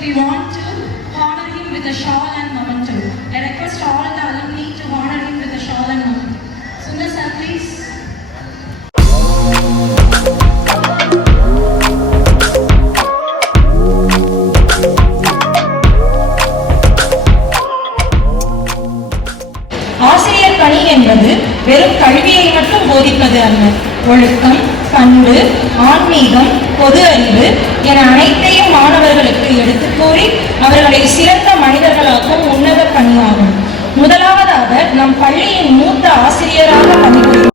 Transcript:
we want to honor him with a shawl and memento. I request all the alumni to honor him with a shawl and memento. Sundar sir, please. ஆசிரியர் பணி என்பது வெறும் கல்வியை மட்டும் போதிப்பது அல்ல. ஒழுக்கம், பண்பு, ஆன்மீகம், பொது அறிவு என அனைத்தையும் மாணவர்களுக்கு எடுத்துக் கூறி அவர்களை சிறந்த மனிதர்களாக்கும் உன்னத பணியாகும். முதலாவதாக நம் பள்ளியின் மூத்த ஆசிரியராக பணிபுரியும்